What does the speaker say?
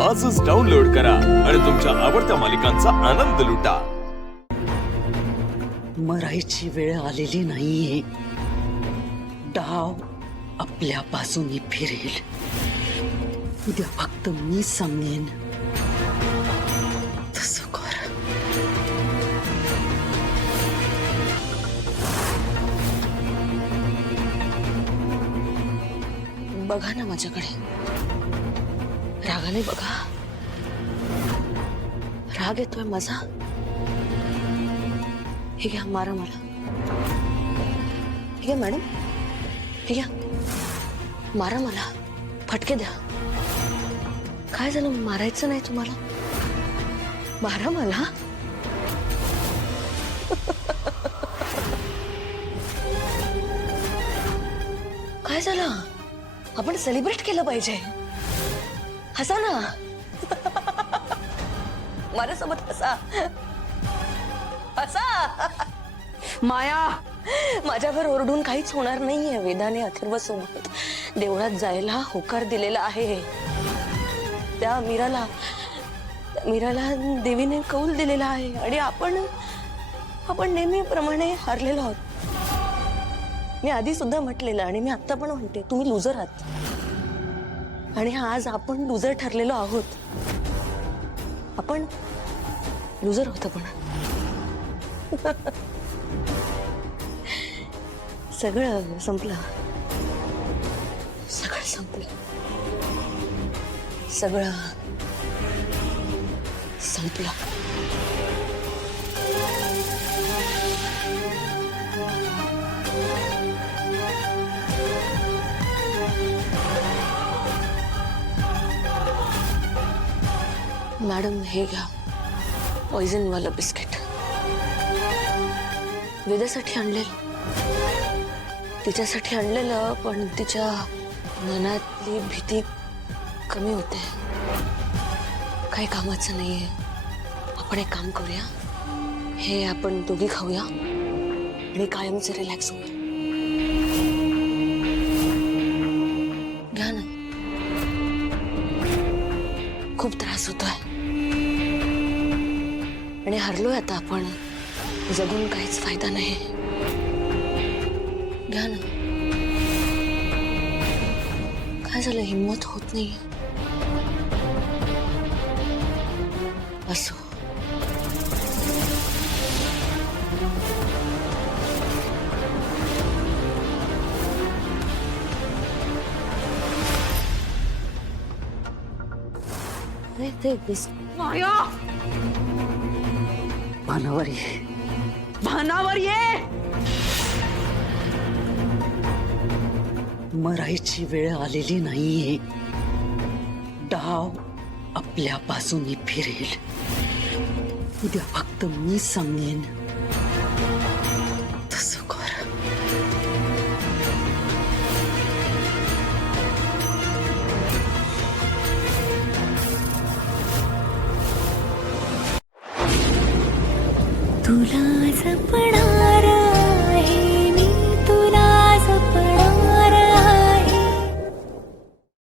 आजच डाउनलोड करा आणि तुमच्या आवडत्या मालिकांचा आनंद लुटा। मरायची वेळ आलेली नाहीये। डाव आपल्या बाजूने फिरेल। उद्या फक्त मी सांगेन तसं कर। बघा ना माझ्याकडे, रागाने बघा। राग येतोय माझा। हे घ्या, मारा मला। ठीक आहे मॅडम, ठीक आहे, मारा मला, फटके द्या। काय झालं, मारायचं नाही तुम्हाला? मारा मला। काय झालं? आपण सेलिब्रेट केलं पाहिजे। हसा ना। माझ्यासोबत हसा, हसा। माया, माझ्यावर ओरडून काहीच होणार नाहीये। वेदाने अथर्व सोबत देवळात जायला होकार दिलेला आहे। त्या मीराला देवीने कौल दिलेला आहे आणि आपण नेहमीप्रमाणे हारलेलो आहोत। मी आधी सुद्धा म्हटलेलं आणि मी आता पण म्हणते, तुम्ही लुजर आहात आणि आज आपण लुजर ठरलेलो आहोत। आपण लुजर होतो पण सगळं संपलं, सगळं संपलं, सगळं संपलं। मॅडम, हे घ्या, पॉइझन वाला बिस्किट। वेदासाठी आणलेलं, तिच्यासाठी आणलेलं, पण तिच्या मनातली भीती कमी होते। काही कामाचं नाहीये। आपण एक काम करूया, हे आपण दोघी खाऊया आणि कायमचे रिलॅक्स होऊया। घ्या ना। खूप त्रास होतोय आणि हरलोय आता आपण। जगून काहीच फायदा नाही। घ्या ना। काय झालं, हिम्मत होत नाही? असो। अरे ते माया, भानावर ये, भानावर ये। मरायची वेळ आलेली नाहीये। डाव आपल्या बाजूने फिरेल। उद्या फक्त मी सांगेन तसं कर। तुला जपणार